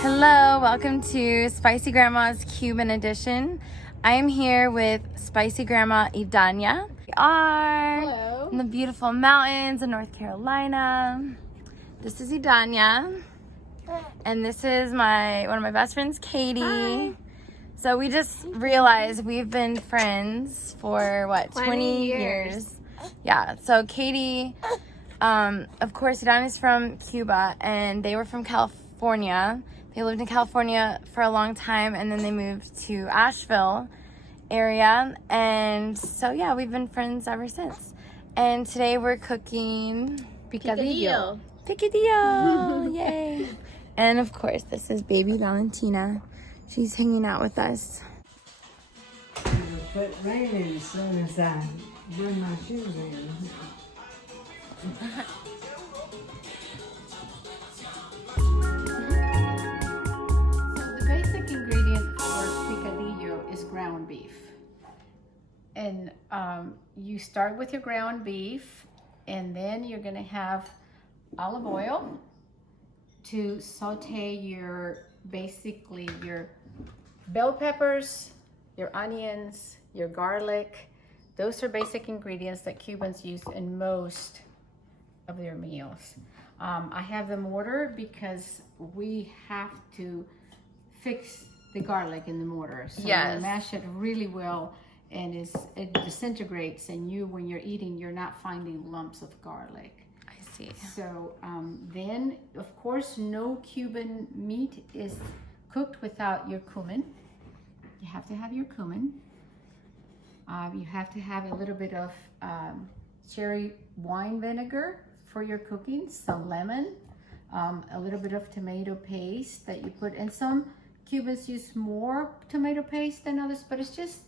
Hello, welcome to Spicy Grandma's Cuban edition. I am here with Spicy Grandma Idania. We are Hello. in the beautiful mountains of North Carolina. This is Idania, and this is one of my best friends, Katie. Hi. So we just realized we've been friends for 20 years. Yeah, so Katie, of course, Idania's from Cuba, and they were from California. They lived in California for a long time, and then they moved to Asheville area, and so yeah, we've been friends ever since. And today we're cooking Picadillo. Picadillo, yay! And of course, this is baby Valentina. She's hanging out with us. It'll quit raining as soon as I bring my shoes in. So the basic ingredient for picadillo is ground beef. And you start with your ground beef, and then you're gonna have olive oil to saute your bell peppers, your onions, your garlic. Those are basic ingredients that Cubans use in most of their meals. I have them ordered because we have to fix the garlic in the mortar. So Yes. you mash it really well, and it disintegrates, and when you're eating, you're not finding lumps of garlic. I see. So then, of course, no Cuban meat is cooked without your cumin. You have to have your cumin. You have to have a little bit of cherry wine vinegar for your cooking, some lemon, a little bit of tomato paste that you put in. Some Cubans use more tomato paste than others, but it's just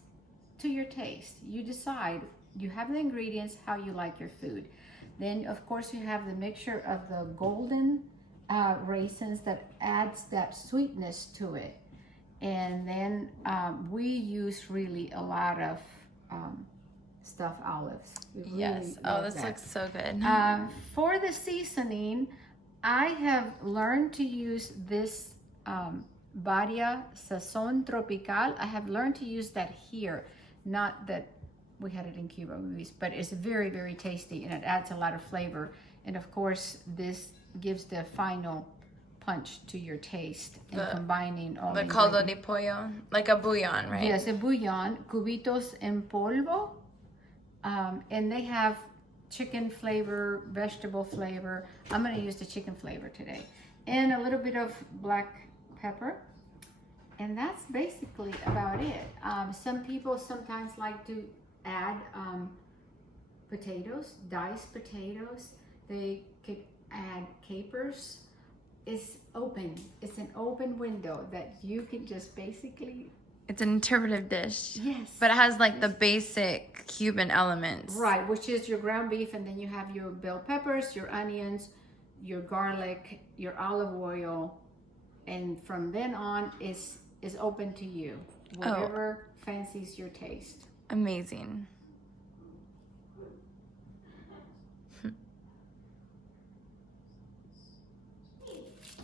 to your taste. You decide. You have the ingredients, how you like your food. Then, of course, you have the mixture of the golden raisins that adds that sweetness to it. And then we use really a lot of stuffed olives. We really Yes. love This that. looks so good. For the seasoning, I have learned to use this Varia Sazon Tropical. I have learned to use that here, not that we had it in Cuba movies, but it's very, very tasty, and it adds a lot of flavor. And of course, this gives the final punch to your taste and combining all The the caldo de pollo, like a bouillon, right? Yes, a bouillon, cubitos en polvo, and they have chicken flavor, vegetable flavor. I'm going to use the chicken flavor today, and a little bit of black pepper, and that's basically about it. Some people sometimes like to add potatoes, diced potatoes. They could add capers. It's open. It's an open window that you can just basically. It's an interpretive dish. Yes. But it has like the basic Cuban elements. Right, which is your ground beef, and then you have your bell peppers, your onions, your garlic, your olive oil, and from then on is open to you. Whatever fancies your taste. Amazing.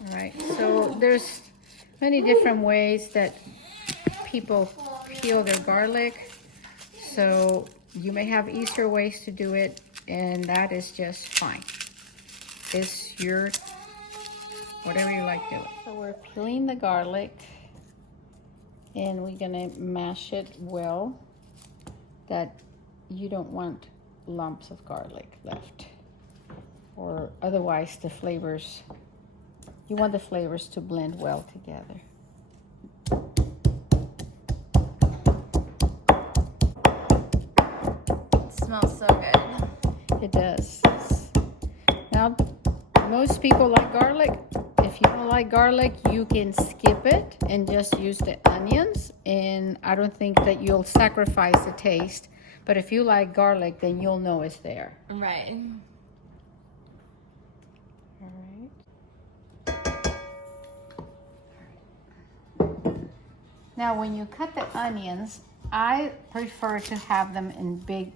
All right, so there's many different ways that people peel their garlic. So you may have easier ways to do it, and that is just fine. It's your, whatever you like to do. So we're peeling the garlic, and we're gonna mash it well, that you don't want lumps of garlic left, or otherwise the flavors, you want the flavors to blend well together. It smells so good. It does. Now, most people like garlic. If you don't like garlic, you can skip it and just use the onions, and I don't think that you'll sacrifice the taste. But if you like garlic, then you'll know it's there. Right. All right. Now, when you cut the onions, I prefer to have them in big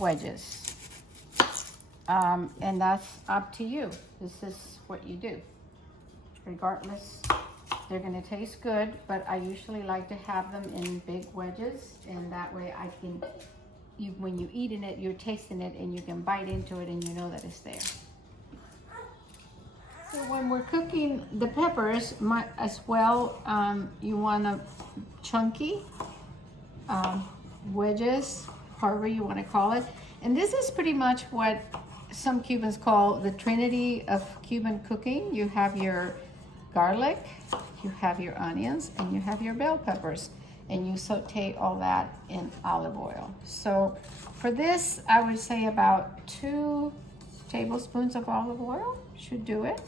wedges. And that's up to you. This is what you do. Regardless They're gonna taste good, but I usually like to have them in big wedges, and that way I can, when you eat in it, you're tasting it and you can bite into it and you know that it's there. So when we're cooking the peppers, as well, you want a chunky wedges, however you want to call it. And this is pretty much what some Cubans call the trinity of Cuban cooking. You have your garlic, you have your onions, and you have your bell peppers. And you saute all that in olive oil. So for this, I would say about 2 tablespoons of olive oil should do it.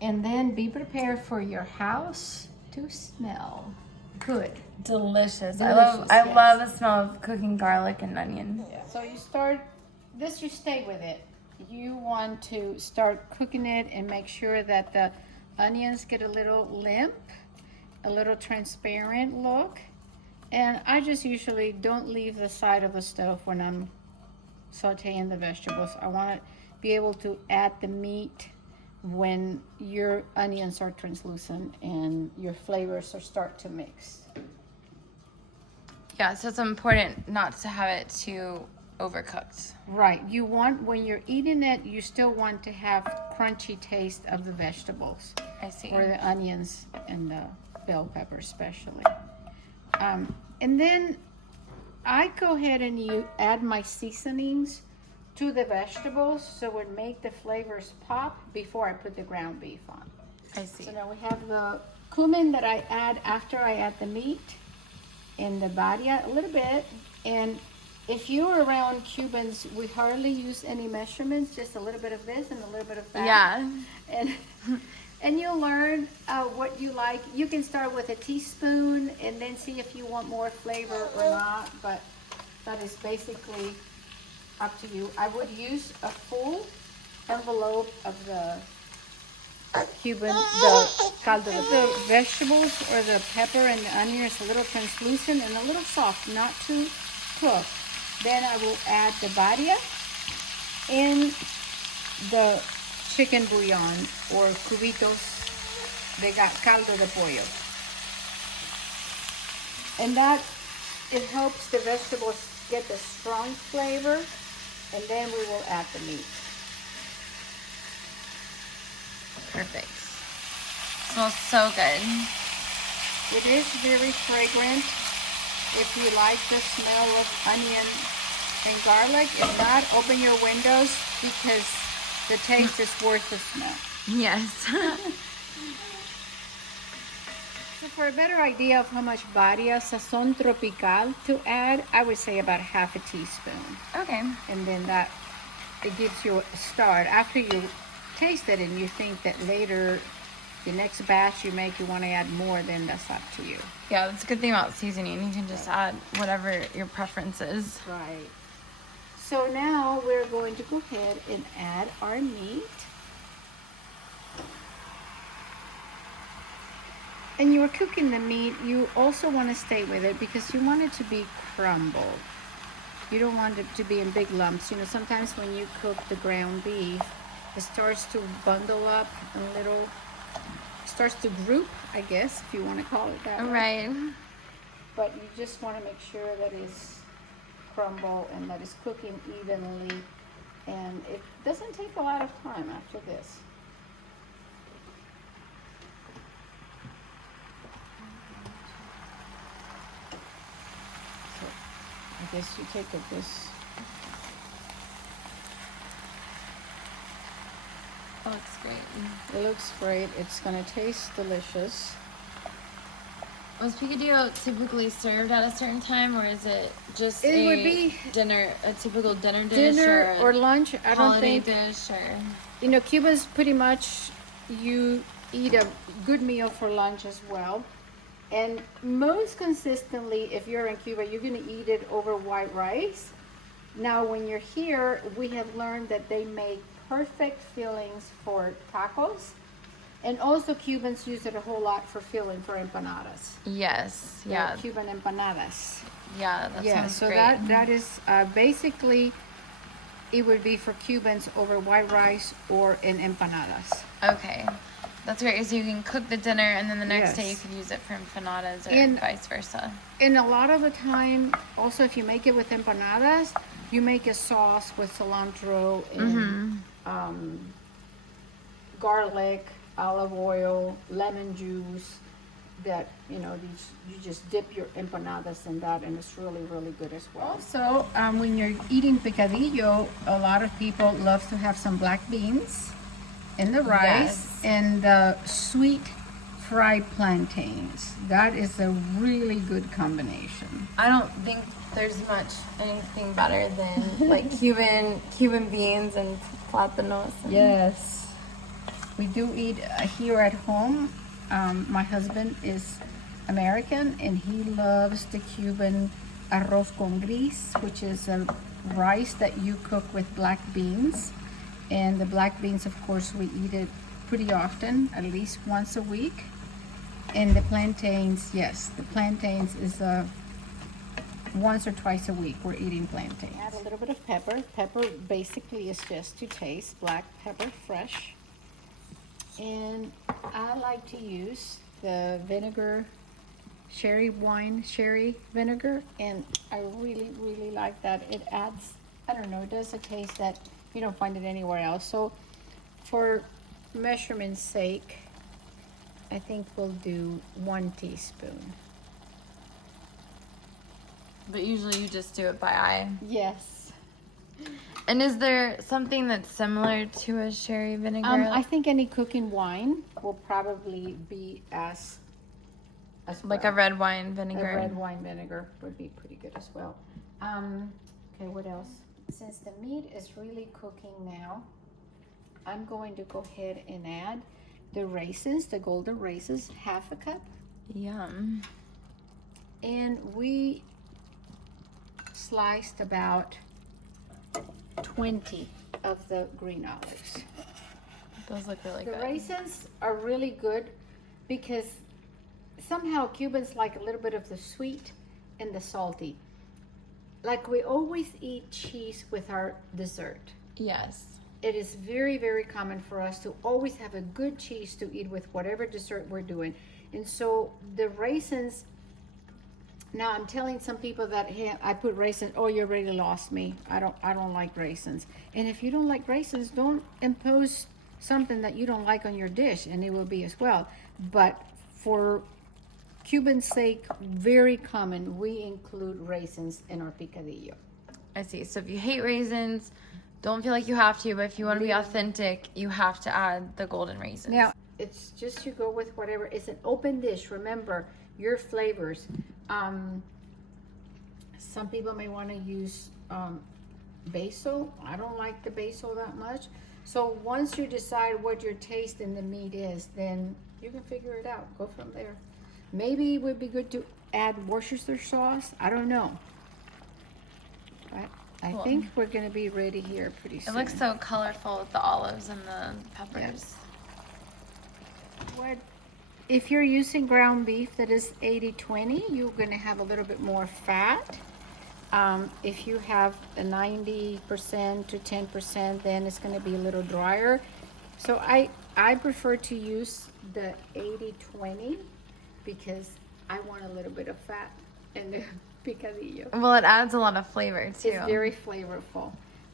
And then be prepared for your house to smell good. Delicious. Delicious, I yes. love the smell of cooking garlic and onion. Yeah. So you start this, you stay with it. You want to start cooking it and make sure that the onions get a little limp, a little transparent look. And I just usually don't leave the side of the stove when I'm sauteing the vegetables. I want to be able to add the meat when your onions are translucent and your flavors start to mix. Yeah, so it's important not to have it too overcooked. Right. You want, when you're eating it, you still want to have crunchy taste of the vegetables. I see. Or the onions and the bell pepper especially. And then I go ahead and you add my seasonings to the vegetables so it make the flavors pop before I put the ground beef on. I see. So now we have the cumin that I add after I add the meat, and the badia a little bit. And if you're around Cubans, we hardly use any measurements, just a little bit of this and a little bit of that. Yeah. And you'll learn what you like. You can start with a teaspoon and then see if you want more flavor or not, but that is basically up to you. I would use a full envelope of the the caldo. The vegetables or the pepper and the onion is a little translucent and a little soft, not too cooked. Then I will add the badia and the chicken bouillon or cubitos de caldo de pollo. And that, it helps the vegetables get the strong flavor, and then we will add the meat. Perfect. Smells so good. It is very fragrant. If you like the smell of onion and garlic, if not, open your windows because the taste is worth the smell. Yes. So for a better idea of how much badia sazon tropical to add, I would say about half a teaspoon. Okay. And then that, it gives you a start. After you taste it and you think that later, the next batch you make, you want to add more, then that's up to you. Yeah, that's a good thing about seasoning. You can just add whatever your preference is. Right. So now we're going to go ahead and add our meat. And you're cooking the meat, you also want to stay with it because you want it to be crumbled. You don't want it to be in big lumps. You know, sometimes when you cook the ground beef, it starts to bundle up a little, starts to group, I guess, if you want to call it that way. Right. But you just want to make sure that it's crumble and that it's cooking evenly. And it doesn't take a lot of time after this. So I guess you take this. That looks great. It looks great. It's going to taste delicious. Was Picadillo typically served at a certain time, or is it just It would be dinner, a typical dinner dish, dinner or lunch. I don't holiday think. dish, or You know, Cubans pretty much, you eat a good meal for lunch as well. And most consistently, if you're in Cuba, you're going to eat it over white rice. Now, when you're here, we have learned that they make perfect fillings for tacos. And also Cubans use it a whole lot for filling for empanadas. yes, They're yeah, Cuban empanadas. yeah, that sounds so great. that is basically, it would be for Cubans over white rice or in empanadas. Okay. That's great. So you can cook the dinner, and then the next day you Yes. could use it for empanadas or And- vice versa. And a lot of the time, also if you make it with empanadas, you make a sauce with cilantro and garlic, olive oil, lemon juice. That you just dip your empanadas in that, and it's really, really good as well. Also, when you're eating picadillo, a lot of people love to have some black beans in the rice Yes. and the sweet fried plantains. That is a really good combination. I don't think there's anything better than like Cuban beans and plátanos. Yes, we do eat here at home. My husband is American, and he loves the Cuban arroz con gris, which is a rice that you cook with black beans. And the black beans, of course, we eat it pretty often, at least once a week. And the plantains, yes, the plantains is once or twice a week we're eating plantains. Add a little bit of pepper. Pepper basically is just to taste, black pepper, fresh. And I like to use the vinegar, sherry vinegar, and I really, really like that. It adds, I don't know, it does a taste that you don't find it anywhere else. So for measurement's sake, I think we'll do 1 teaspoon. But usually you just do it by eye. Yes. And is there something that's similar to a sherry vinegar? I think any cooking wine will probably be as like well. a red wine vinegar. A red wine vinegar would be pretty good as well. Okay, what else? Since the meat is really cooking now, I'm going to go ahead and add the raisins, the golden raisins, 1/2 cup. Yum. And we sliced about 20 of the green olives. Those look really The good. raisins are really good because somehow Cubans like a little bit of the sweet and the salty. Like we always eat cheese with our dessert. Yes. It is very, very common for us to always have a good cheese to eat with whatever dessert we're doing. And so the raisins, now I'm telling some people that, hey, I put raisins, oh, you already lost me. I don't like raisins. And if you don't like raisins, don't impose something that you don't like on your dish, and it will be as well. But for Cuban's sake, very common, we include raisins in our picadillo. I see. So if you hate raisins, don't feel like you have to, but if you want to be authentic, you have to add the golden raisins. Now, it's just you go with whatever. It's an open dish. Remember, your flavors. Some people may want to use basil. I don't like the basil that much. So once you decide what your taste in the meat is, then you can figure it out. Go from there. Maybe it would be good to add Worcestershire sauce. I don't know. But I Cool. think we're going to be ready here pretty soon. It looks so colorful with the olives and the peppers. What, if you're using ground beef that is 80-20, you're going to have a little bit more fat. If you have a 90% to 10%, then it's going to be a little drier. So I prefer to use the 80-20 because I want a little bit of fat in the picadillo. Well, it adds a lot of flavor too. It's very flavorful.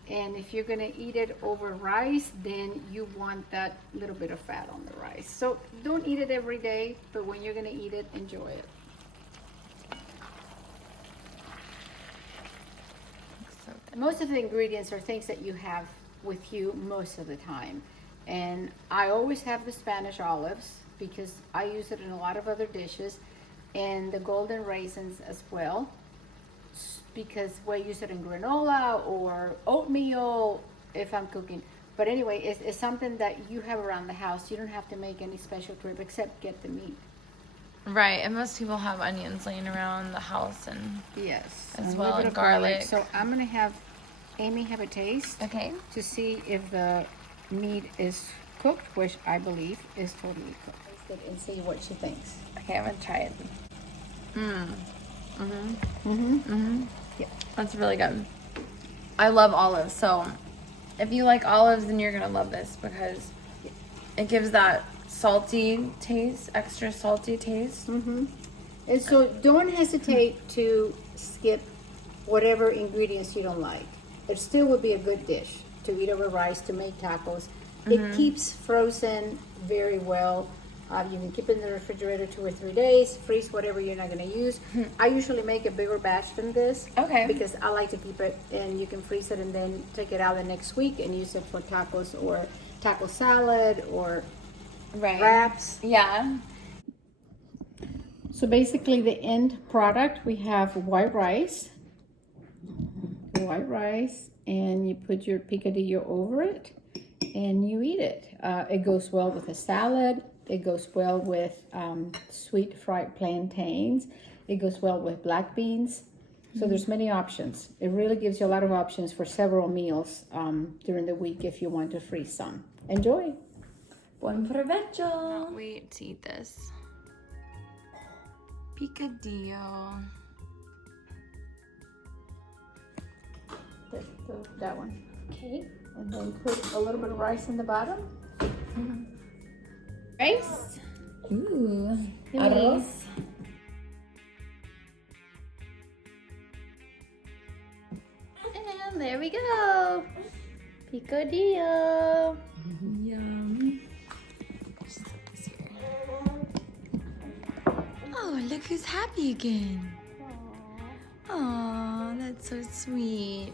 And if you're gonna eat it over rice, then you want that little bit of fat on the rice. So don't eat it every day, but when you're gonna eat it, enjoy it. So good. Most of the ingredients are things that you have with you most of the time. And I always have the Spanish olives because I use it in a lot of other dishes, and the golden raisins as well, because we use it in granola or oatmeal if I'm cooking. But anyway, it's something that you have around the house. You don't have to make any special trip except get the meat. Right, and most people have onions laying around the house and Yes, as a well, little bit and of garlic. So I'm gonna have Amy have a taste Okay. to see if the meat is cooked, which I believe is totally cooked. Taste it and see what she thinks. Okay, I'm gonna try it. Yeah. That's really good. I love olives, so if you like olives, then you're gonna love this because It gives that salty taste, extra salty taste. And so don't hesitate to skip whatever ingredients you don't like. It still would be a good dish to eat over rice, to make tacos. It keeps frozen very well. You can keep it in the refrigerator 2 or 3 days, freeze whatever you're not going to use. I usually make a bigger batch than this. Okay. Because I like to keep it, and you can freeze it and then take it out the next week and use it for tacos or taco salad or wraps. Yeah. So basically the end product, we have white rice, and you put your picadillo over it and you eat it. It goes well with a salad. It goes well with sweet fried plantains. It goes well with black beans. So there's many options. It really gives you a lot of options for several meals during the week if you want to freeze some. Enjoy. Buen provecho. Can't wait to eat this. Picadillo. That one. Okay. And then put a little bit of rice in the bottom. Rice. Ooh. Arroz. And there we go. Picadillo. Yum. Oh, look who's happy again. Oh, that's so sweet.